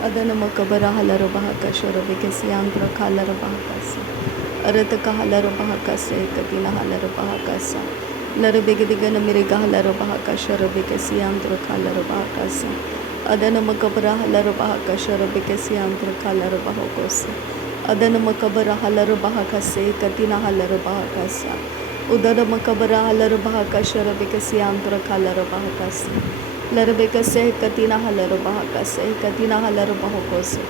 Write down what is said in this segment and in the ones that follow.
ಅದನ ಮಕಬರ ಹಲರ ಬಾಹಕಶರ ಬೆಕೆಸಿ Andhra cholera ಬಾಹಕಸ ಅರತ ಕಹಲರ ಬಾಹಕಸೆ ಕತಿನ ಹಲರ ಬಾಹಕಸ ಲರ ಬೆಗೆದಿಗನ ಮಿರಿಗ ಹಲರ ಬಾಹಕಶರ ಬೆಕೆಸಿ Andhra cholera ಬಾಹಕಸ ಅದನ ಮಕಬರ ಹಲರ ಬಾಹಕಶರ ಬೆಕೆಸಿ Andhra cholera ಬಾಹಕೋಸೆ ಅದನ ಮಕಬರ ಹಲರ ಬಾಹಕಸೆ ಕತಿನ ಹಲರ ಬಾಹಕಸ ಉದರ ಮಕಬರ ಹಲರ ಬಾಹಕಶರ ಬೆಕೆಸಿ ಆಂಧ್ರ ಕಾಲರ ಬಾಹಕಸ ಲರಬೇಕಸೆ ಕತಿನ ಹಲರು ಬಾಹಕಸೆ ಕತಿನ ಹಲರು ಬಾಹಕೋಸೆ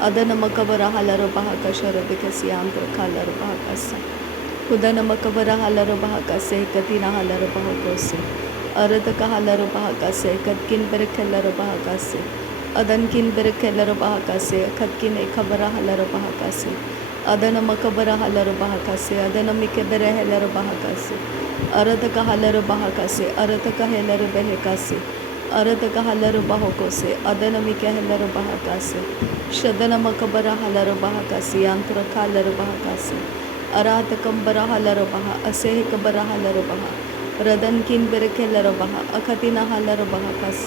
ಅದನ ಮಕಬರ ಹಲರು ಬಾಹಕಶರ ಬೆಕಸಿ ಆಂಧ್ರ ಕಾಲರು ಬಾಹಕಸ ಉದನ ಮಕಬರ ಹಲರು ಬಾಹಕಸೆ ಕತಿನ ಹಲರು ಬಾಹಕೋಸೆ ಅರದಕ ಹಲರು ಬಾಹಕಸೆ ಕತ್ಕಿನ್ ಬೆರಕೆಲ್ಲರು ಬಾಹಕಸೆ ಅದನ್ ಕಿನ್ ಬೆರಕೆಲ್ಲರು ಬಾಹಕಸೆ ಕತ್ಕಿನ್ ಖಬರ ಹಲರು ಬಾಹಕಸೆ ಅದನ ಮಕಬರ ಹಲರು ಬಾಹಕಸೆ ಅದನ ಮಿಕೆ ಬೆರೆ ಹೆಲರು ಬಾಹಕಸೆ ಅರದಕ ಹಲರು ಬಾಹಕಸೆ ಅರದಕ ಹೆಲರು ಬೆಹಕಸೆ ಅರದಕ ಹಲರು ಬಾಹಕೋಸೆ ಅದನ ಮಿಕೆ ಹೆಲ್ಲರು ಬಾಹಕಾಸೆ ಶದನ ಮಕಬರ ಹಲರು ಬಾಹಕಾಸಿ ಆಂತರ ಕಾಲರು ಬಾಹಕಾಸೆ ಅರಾತ ಕಂಬರ ಹಲರು ಬಾಹ ಅಸೇಹ ಕಬರ ಹಲರು ಬಾಹ ರದನ್ ಕಿನ್ ಬೆರಕೆಲ್ಲರು ಬಾಹ ಅಖತಿನ ಹಲರು ಬಾಹಕಾಸ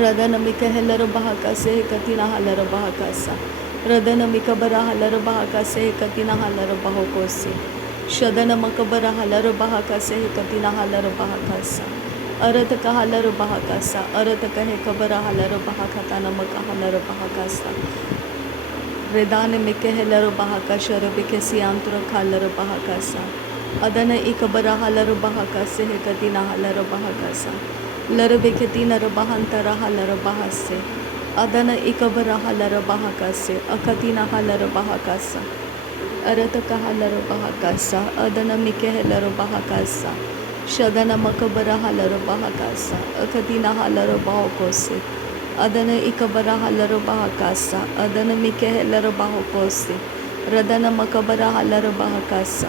ರದನ ಮಿಕೆ ಹೆಲ್ಲರು ಬಾಹಕಾಸೆ ಕತಿನ ಹಲರು ಬಾಹಕಾಸ ರದನ ಮಿಕಬರ ಹಲರು ಬಾಹಕಾಸೆ ಕತಿನ ಹಲರು ಬಾಹಕೋಸೆ ಶದನ ಮಕಬರ ಹಲರು ಬಾಹಕಾಸೆ ಕತಿನ ಹಲರು ಬಾಹಕಾಸ ಅರತಕ ಹಲರು ಬಾಹಕಾಸ ಅರತಕ ಹೆಕಬರ ಹಲರು ಬಾಹಕತನ ಮಕ ಹಲರು ಬಾಹಕಾಸ ರೆದಾನೆ ಮಿಕೆ ಹೆಲರು ಬಾಹಕಶರು ಬಿಕೆಸಿ ಆಂತರ ಖಾಲರು ಬಾಹಕಾಸ ಅದನ ಇಕಬರ ಹಲರು ಬಾಹಕಾಸೆ ಹೆಕತಿನ ಹಲರು ಬಾಹಕಾಸ ಲರು ಬೆಕೆತಿನರು ಬಾಹಂತರ ಹಲರು ಬಾಹಸೆ ಅದನ ಇಕಬರ ಹಲರು ಬಾಹಕಾಸೆ ಅಕತಿನ ಹಲರು ಬಾಹಕಾಸ ಅರತಕ ಹಲರು ಬಾಹಕಾಸ ಅದನ ಮಿಕೆ ಹೆಲರು ಬಾಹಕಾಸ ಶದನ ಮಕಬರ ಹಲರು ಬಾಹಕಾಸ ಅಕತಿನ ಹಲರು ಬಾಹಕೋಸೆ ಅದನ ಇಕಬರ ಹಲರು ಬಾಹಕಾಸ ಅದನ ಮಿಕೆ ಹೆಲರು ಬಾಹಕೋಸೆ ರದನ ಮಕಬರ ಹಲರು ಬಾಹಕಾಸ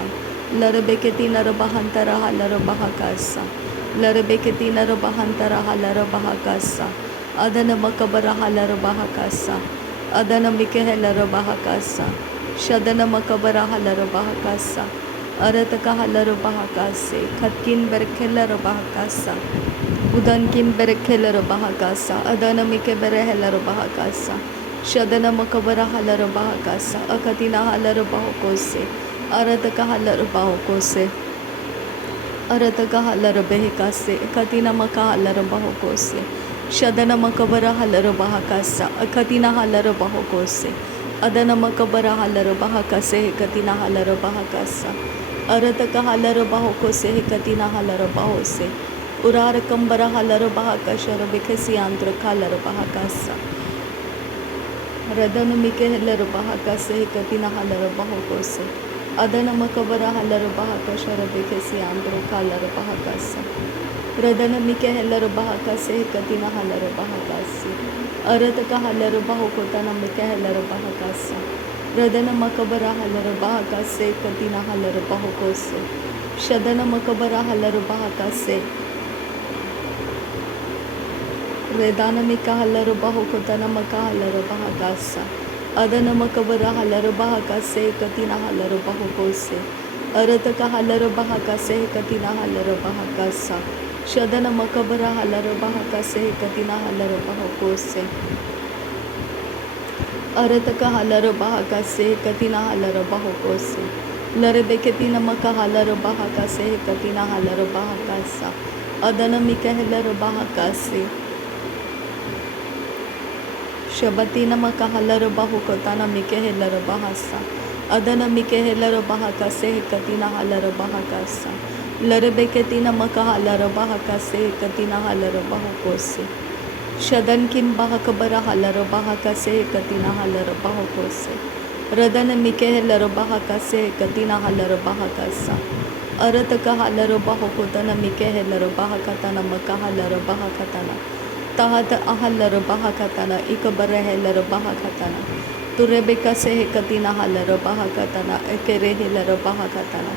ಲರಬೆಕೆತಿನರು ಬಾಹಂತರ ಹಲರು ಬಾಹಕಾಸ ಲರಬೆಕೆತಿನರು ಬಾಹಂತರ ಹಲರು ಬಾಹಕಾಸ ಅದನ ಮಕಬರ ಹಲರು ಬಾಹಕಾಸ ಅದನ ಮಿಕೆ ಹೆಲರು ಬಾಹಕಾಸ ಶದನ ಮಕಬರ ಹಲರು ಬಾಹಕಾಸ ಅರತಕ ಹಲರು ಬಾಹಕಾಸೆ ಖತ್ಕಿನ್ ಬೆರಕೆಲ್ಲರು ಬಾಹಕಾಸ ಉದನ್ ಕಿನ್ ಬೆರಕೆಲ್ಲರು ಬಾಹಕಾಸ ಅದನ ಮಿಕೆ ಬೆರೆ ಹೆಲರು ಬಾಹಕಾಸ ಶದನ ಮಕಬರ ಹಲರು ಬಾಹಕಾಸ ಅಕತಿನ ಹಲರು ಬಾಹಕೋಸೆ ಅರತಕ ಹಲರು ಬಾಹಕೋಸೆ ಅರತಕ ಹಲರು ಬೆಹಕಾಸೆ ಕತಿನ ಮಕ ಹಲರು ಬಾಹಕೋಸೆ ಶದನ ಮಕಬರ ಹಲರು ಬಾಹಕಾಸ ಅಕತಿನ ಹಲರು ಬಾಹಕೋಸೆ ಅದನ ಮಕಬರ ಹಲರು ಬಾಹಕಾಸೆ ಕತಿನ ಹಲರು ಬಾಹಕಾಸ ಅರತಕ ಹಲರು ಬಾಹಕೋಸೆ ಕತಿನ ಹಲರು ಬಾಹೋಸೆ ಉರಾರ ಕಂಬರ ಹಲರು ಬಾಹಕಶರ ಬೆಕಸಿ ಆಂಧ್ರ ಕಾಲರು ಬಾಹಕಾಸ ರದನು ಮಿಕೆ ಹೆಲ್ಲರು ಬಾಹಕಾಸೆ ಕತಿನ ಹಲರು ಬಾಹಕೋಸೆ ಅದನ ಮಕಬರ ಹಲರು ಬಾಹಕಶರ ಬೆಕಸಿ ಆಂಧ್ರ ಕಾಲರು ಬಾಹಕಾಸ ರದನ ಮಿಕೆ ಹೆಲ್ಲರು ಬಾಹಕಾಸೆ ಕತಿನ ಹಲರು ಬಾಹಕಾಸೆ ಅರತಕ ಹಲರು ಬಾಹಕೋತನ ಮಿಕೆ ಹೆಲ್ಲರು ಬಾಹಕಾಸ ರದನ ಮಕಬರ ಹಲರು ಬಾಹಕಾಸೆ ಕತಿನ ಹಲರು ಬಾಹಕೋಸೆ ಶದನ ಮಕಬರ ಹಲರು ಬಾಹಕಾಸೆ ರೆದಾನ ಮಿಕ ಹಲರು ಬಾಹಕೋತನ ಮಕ ಹಲರು ಬಾಹಕಾಸ ಅದನ ಮಕಬರ ಹಲರು ಬಾಹಕಾಸೆ ಕತಿನ ಹಲರು ಬಾಹಕೋಸೆ ಅರತಕ ಹಲರು ಬಾಹಕಾಸೆ ಕತಿನ ಹಲರು ಬಾಹಕಾಸ ಶದನ ಮಕಬರ ಹಲರು ಬಾಹಕಾಸೆ ಕತಿನ ಹಲರು ಬಾಹಕೋಸೆ ಅರತಕ ಹಲರು ಬಾಹಕಾಸೆ ಕತಿನ ಹಲರು ಬಾಹಕೋಸೆ ಲರಬೆಕೆತಿನ ಮಕ ಹಲರು ಬಾಹಕಾಸೆ ಕತಿನ ಹಲರು ಬಾಹಕಾಸ ಅದನ ಮಿಕ ಹೆಲರು ಬಾಹಕಾಸೆ ಶಬತಿನ ಮಕ ಹಲರು ಬಾಹುಕೊತನ ಮಿಕೆ ಹೆಲರು ಬಾಹಸ ಅದನ ಮಿಕೆ ಹೆಲರು ಬಾಹಕಾಸೆ ಕತಿನ ಹಲರು ಬಾಹಕಾಸ ಲರಬೆಕೆತಿನ ಮಕ ಹಲರು ಬಾಹಕಾಸೆ ಕತಿನ ಹಲರು ಬಾಹುಕೋಸೆ ಶದನ್ ಕಿನ್ ಬಾಹಕಬರ ಹಲರು ಬಾಹಕಾಸೆ ಕತಿನ ಹಲರು ಬಾಹುಕೋಸೆ ರದನ ಮಿಕೆ ಹೆಲರು ಬಾಹಕಾಸೆ ಕತಿನ ಹಲರು ಬಾಹಕಾಸ ಅರತಕ ಹಲರು ಬಾಹುಕೊತನ ಮಿಕೆ ಹೆಲರು ಬಾಹಕತನ ಮಕ ಹಲರು ಬಾಹಕತನ ತಹತ ಅಹಲ್ಲರು ಬಾಹಕತನ ಇಕಬರ ಹೆಲರು ಬಾಹಕತನ ತುರೆಬೆಕಸೆ ಕತಿನ ಹಲರು ಬಾಹಕತನ ಎಕೆರೆ ಹೆಲರು ಬಾಹಕತನ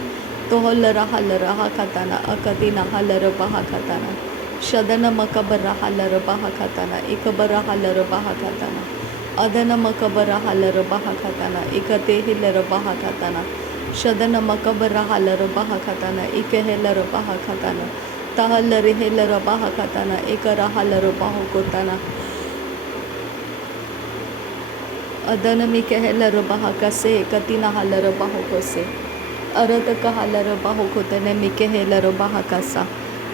ತೊಹಲ್ಲರ ಹಲರ ಹಾಕತನ ಅಕತಿನ ಹಲರು ಬಾಹಕತನ ಶದನ ಮಕಬರ ಹಲರು ಬಾಹಕತನ ಇಕಬರ ಹಲರು ಬಾಹಕತನ ಅದನ ಮಕಬರ ಹಲರು ಬಾಹಕತನ ಇಕತೆ ಹಿಲ್ಲರು ಬಾಹಕತನ ಶದನ ಮಕಬರ ಹಲರು ಬಾಹಕತನ ಇಕೆ ಹೆಲರು ಬಾಹಕತನ ತಹಲ್ಲರಿ ಹೆಲರು ಬಾಹಕತನ ಇಕರ ಹಲರು ಬಾಹುಕೊತನ अदन मी कहलर बहा कसे कतिना हलर बाहो कोसे अरत कहलर बाहो कोतने मी कहलर बहा कसा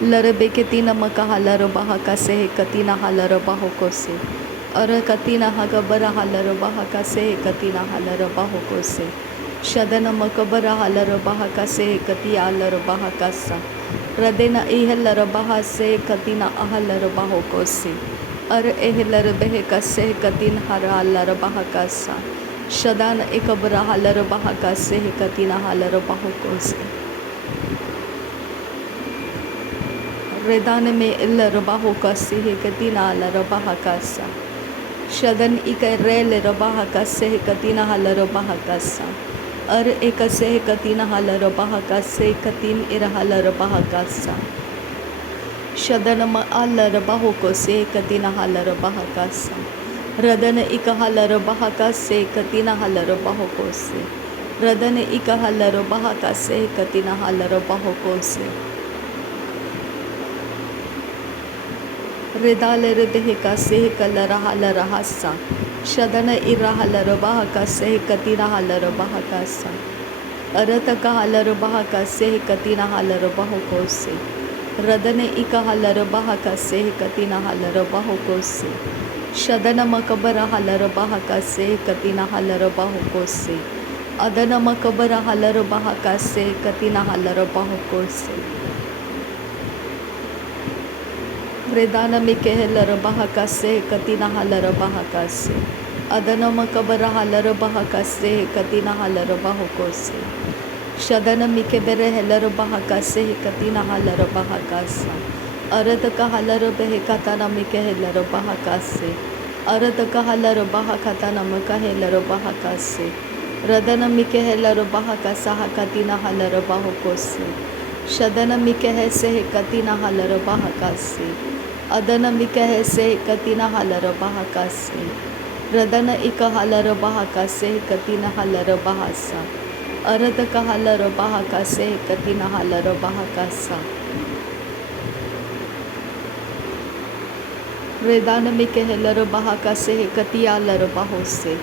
लर बेकेतिना मकहलर बहा कसे कतिना हलर बाहो कोसे अर कतिना हगबर हलर बहा कसे कतिना हलर बाहो कोसे शदन मकबर हलर बहा कसे कति आलर बहा कसा रदेना इहलर बहा से कतिना अहलर बाहो कोसे अर एहलर बेह कसे कतिन हर हलर बहा कसा शदान एकबर हलर बहा कसे कतिना हलर बाहो कोसे रेदान में इल्लर बाहो कसे कतिना हलर बहा कसा शदन इक रेल रबाह कसे कतिना हलर बहा कसा अर एक से कतिन हलर बहा कसे कतिन इरहलर बहा कसा शदन म अलर बाहो कोसे कतिन हलर बहा कसा रदन इक हलर बहा कसे कतिन हलर बाहो कोसे रदन इक हलर बहा कसे कतिन हलर बाहो कोसे रेदालर बेह कसे कलर हलर हसा शदन इरहलर बहा कसे कतिना हलर बहा कसा अरत का हलर बहा कसे कतिना हलर बाहो कोसे रदन इक हलर बहा कसे कतिना हलर बाहो कोसे शदन मकबर हलर बहा कसे कतिना हलर बाहो कोसे अदन मकबर हलर बहा कसे कतिना हलर बाहो कोसे रेदान में कहलर बहा कसे कतिना हलर बहा कसे अदन मकबर हलर बहा कसे कतिना हलर बाहो कोसे शदन मिके बेरे हलर बहा कसे कतिना हलर बहा कसा अरत का हलर बेह कतना मिके हलर बहा कसे अरत का हलर बहा कतना मका हलर बहा कसे रदन मिके हलर बहा कसा कतिना हलर बाहो कोसे शदन मिके से कतिना हलर बहा कसे अदन मिके से कतिना हलर बहा कसे रदन इक हलर बहा कसे कतिना हलर बहासा अरत का हलर बहा कसे कतिना हलर बहा कसा रेदान मिके हलर बहा कसे कति आलर बाहो से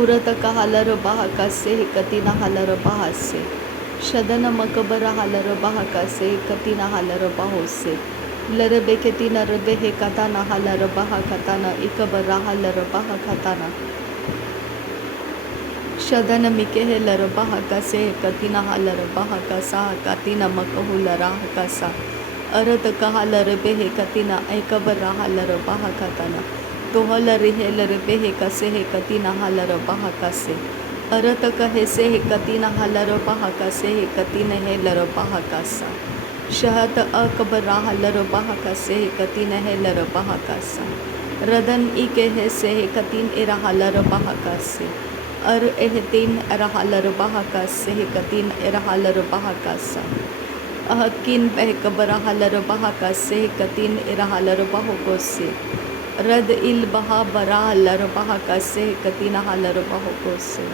उरत का हलर बहा कसे कतिना हलर बहा से शदन मकबर हलर बहा कसे कतिना हलर बाहो से लर बेकेतिना बेह कताना हलर बहा कताना इकबर हलर बहा कताना शदन मिके हलर बहा कसे कतिना हलर बहा कसा कतिना मकहुलर कसा अरत का हलर बेह कतिना इकबर हलर बहा कताना तो हलर हेलर बेह कसे कतिना हलर बहा कसे अरत कहे से कतिना हलर बहा कसे कतिन हेलर बहा कसा शहत अकबर हलर बहा कसे कतिन हेलर बहा कसा रदन इके है से कतिन इरा हलर बहा कसे अर एहतिन इरा हलर बहा कसे कतिन इरा हलर बहा कसा अहकिन बहकबर हलर बहा कसे कतिन इरा हलर बाहो कोसे रद इल बहा बरा हलर बहा कसे कतिना हलर बाहो कोसे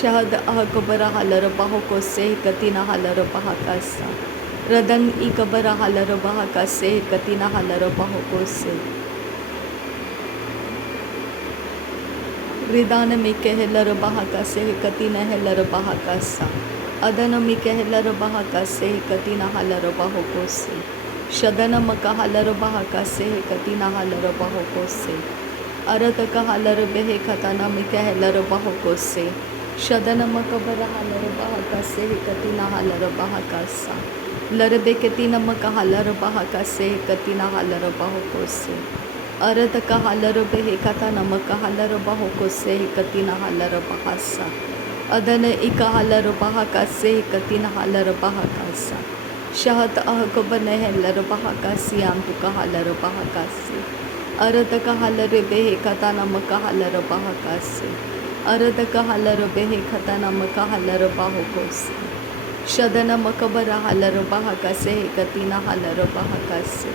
शहद अहकबर हलर बाहो कोसे कतिना हलर बहा कसा रदन इकबर हलर बहा कसे कतिना हलर बाहो कोसे रिदान में कहलर बहा कसे कतिना हलर बहा कसा अदन में कहलर बहा कसे कतिना हलर बाहो कोसे शदन मका हलर बहा कसे कतिना हलर बाहो कोसे अरत का हलर बेह कतना में कहलर बाहो कोसे शदन मकबर हलर बहा कसे कतिना हलर बहा कसा लर बेकेतिना मका हलर बहा कसे कतिना हलर बाहो कोसे अरत का हलर बेह कतना मका हलर बाहो कोसे कतिना हलर बहासा अदन इका हलर बहा कसे कतिना हलर बहा कसा शहत अहकबन हलर बहा कसी आम तुका हलर बहा कसे अरत का हलर बेह कतना मका हलर बहा कसे अरत का हलर बेह कतना मका हलर बाहो कोसे शदन मकबर हलर बहा कसे कतिना हलर बहा कसे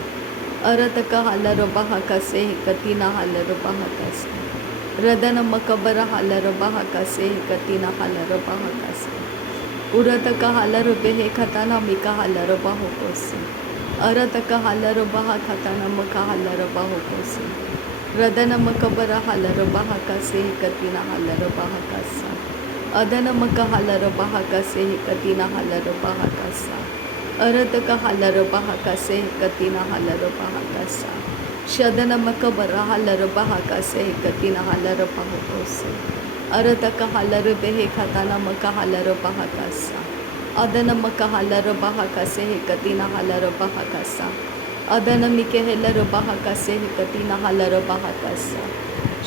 अरत का हलर बहा कसे कतिना हलर बहा कसे रदन मकबर हलर बहा कसे कतिना हलर बहा कसे उरत का हलर बेह खतना मिका हलर बाहो कोसे अरत का हलर बहा खतना मका हलर बाहो कोसे रदनमकबर हालर बाहकासे कतीना हालर बाहकासा अदनमक हालर बाहकासे कतीना हालर बाहकासा अरतक हालर बाहकासे कतीना हालर बाहकासा शदनमकबर हालर बाहकासे कतीना हालर बाहकोसे अरतक हालर बेहे खतानमक हालर बाहकासा अदनमक हालर बाहकासे कतीना हालर बाहकासा अदनमिके हेलर बाहकासे कतीना हालर बाहकासा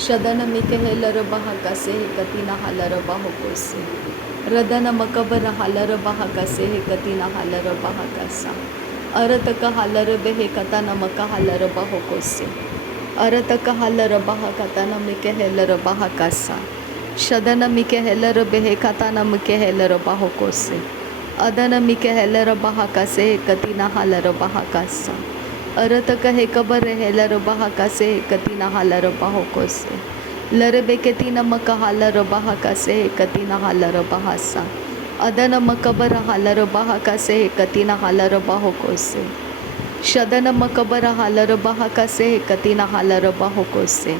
शदनमिके हेलर बाहकासे कतीना हालर बाहकोसे रदनमकबर हालर बाहकासे कतीना हालर बाहकासा अरतक हालर बेहे कतानमक हालर बाहकोसे अरतक हालर बाहकतानमिके हेलर बाहकासा शदनमिके हेलर बेहे कतानमिके हेलर बाहकोसे अदनमिके हेलर बाहकासे कतीना हालर बाहकासा अरतक हे कबर हेलर बाहकासे कतीना हालर बाहकोसे लरबे केतीना मक हालर बाहकासे कतीना हालर बाहसा अदन मकबर हालर बाहकासे कतीना हालर बाहकोसे शदन मकबर हालर बाहकासे कतीना हालर बाहकोसे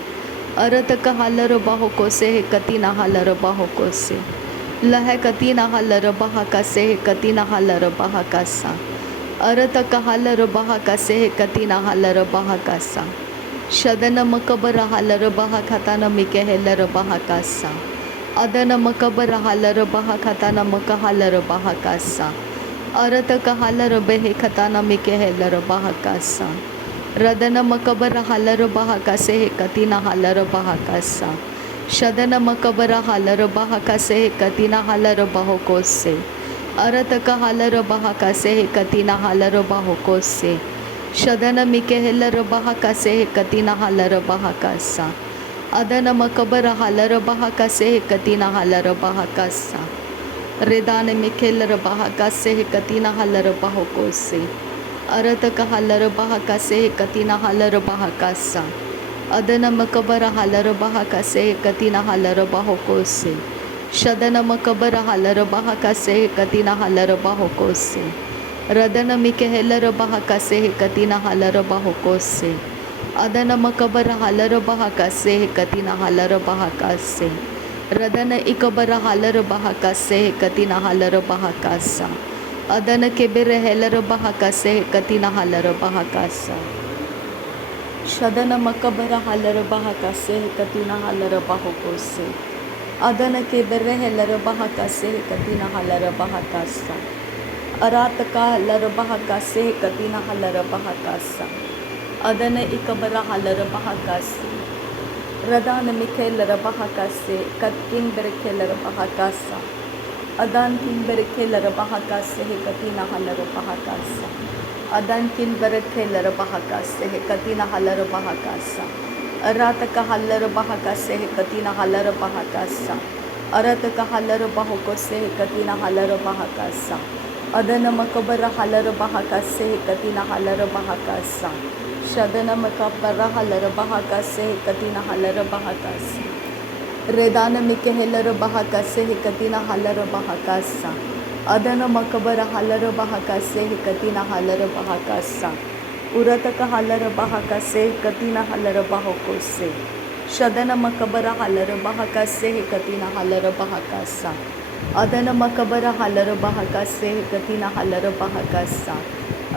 अरतक हालर बाहकोसे कतीना हालर बाहकोसे लह कतीना हालर बाहकासे कतीना हालर बाहकासा अरतक हालर बाहकासे कतीना हालर बाहकासा शदन मकबर हालर बाहखातान मिके हेलर बाहकासा अदन मकबर हालर बाहखातान मक हालर बाहकासा अरतक हालर बेहे खतान मिके हेलर बाहकासा रदन मकबर हालर बाहकासे कतीना हालर बाहकासा शदन मकबर हालर बाहकासे कतीना हालर बाहकोसे अरतक हालर बाहकासे कतीना हालर बाहकोसे शदन मिके हेलर बाहकासे कतीना हालर बाहकासा अदन मकबर हालर बाहकासे कतीना हालर बाहकासा रेदान मिखेलर बाहकासे कतीना हालर बाहकोसे अरतक हालर बाहकासे कतीना हालर बाहकासा अदन मकबर हालर बाहकासे कतीना हालर बाहकोसे शदन मकबर हालर बाहकासे कतीना हालर बाहकोसे रदन मिके हेलर बाहकासे कतीना हालर बाहकोसे अदन मकबर हालर बाहकासे कतीना हालर बाहकासे रदन इकबर हालर बाहकासे कतीना हालर बाहकासा अदन केबिर हेलर बाहकासे कतीना हालर बाहकासा शदन मकबर हालर बाहकासे कतीना हालर बाहकोसे अदन केबिर हेलर बाहकासे कतीना हालर बाहकासा अरातका हलर बाहकासे कतीना हलर बाहकासा अदन इकबर हलर बाहकासे रदान मिखेलर बाहकासे कतकिन बरखेलर बाहकासा अदान किन बरखेलर बाहकासे कतीना हलर बाहकासा अदान किन बरखेलर बाहकासे कतीना हलर बाहकासा अरातका हलर बाहकासे कतीना हलर बाहकासा अरतका हलर बाहकोसे कतीना हलर बाहकासा अदन मकबर हालर बाहकासे कतीना हालर बाहकासा शदन मकबर हालर बाहकासे कतीना हालर बाहकासा रेदान मिके हेलर बाहकासे कतीना हालर बाहकासा अदन मकबर हालर बाहकासे कतीना हालर बाहकासा उरतक हालर बाहकासे कतीना हालर बाहकोसे शदन मकबर हालर बाहकासे कतीना हालर बाहकासा अदन मकबर हालर बाहकासे कतीना हालर बाहकासा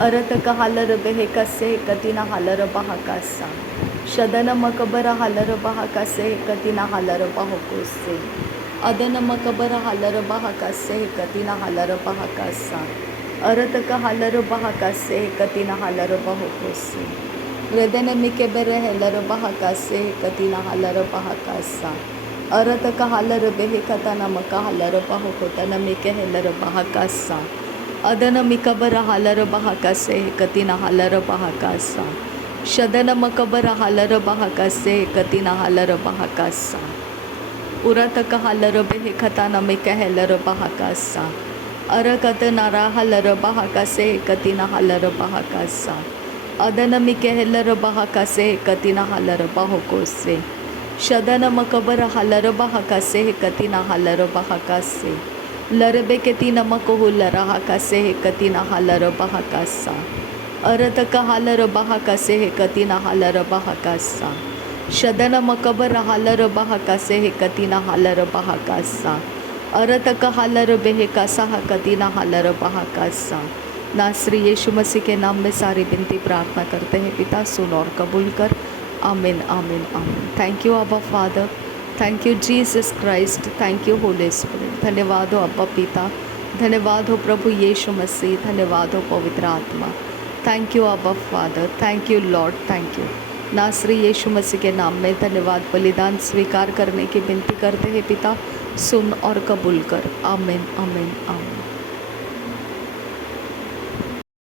अरतक हालर बेहकासे कतीना हालर बाहकासा शदन मकबर हालर बाहकासे कतीना हालर बाहकोसे अदन मकबर हालर बाहकासे कतीना हालर बाहकासा अरतक हालर बाहकासे कतीना हालर बाहकोसे रदन मिकेबर हेलर बाहकासे कतीना हालर बाहकासा अरतक हालर बेहे कताना मक हालर बाहकोताना मिके हेलर बाहकासा अदन मिकबर हालर बाहकासे कतीना हालर बाहकासा शदन मकबर हालर बाहकासे कतीना हालर बाहकासा उरतक हालर बेहे खताना मिके हेलर बाहकासा अरकत नारा हालर बाहकासे कतीना हालर बाहकासा अदन मिके हेलर बाहकासे कतीना हालर बाहकोसे शदन मकबर हालर बाहकासे कतीना हालर बाहकासे लरबे केतीना मकोहुलर हाकासे कतीना हालर बाहकासा अरतक हालर बाहकासे कतीना हालर बाहकासा शदनम कबर हालर बहाका से हे कतिना हालर बहाका सा अरतक हालर बेहका सा कतिना हालर बहाका सा। नासरी यीशु मसीह के नाम में सारी विनती प्रार्थना करते हैं पिता, सुन और कबूल कर। आमीन आमीन आमीन। थैंक यू अब्बा father, thank you Jesus Christ, thank you Holi spirit. धन्यवाद हो अब्बा पिता, धन्यवाद हो प्रभु यीशु मसीह, धन्यवाद हो पवित्र आत्मा। थैंक यू अब्बा father, thank you Lord, thank you. नासरी यीशु मसीह के नाम में धन्यवाद। बलिदान स्वीकार करने की विनती करते हैं पिता, सुन और कबूल कर। आमीन आमीन आमीन।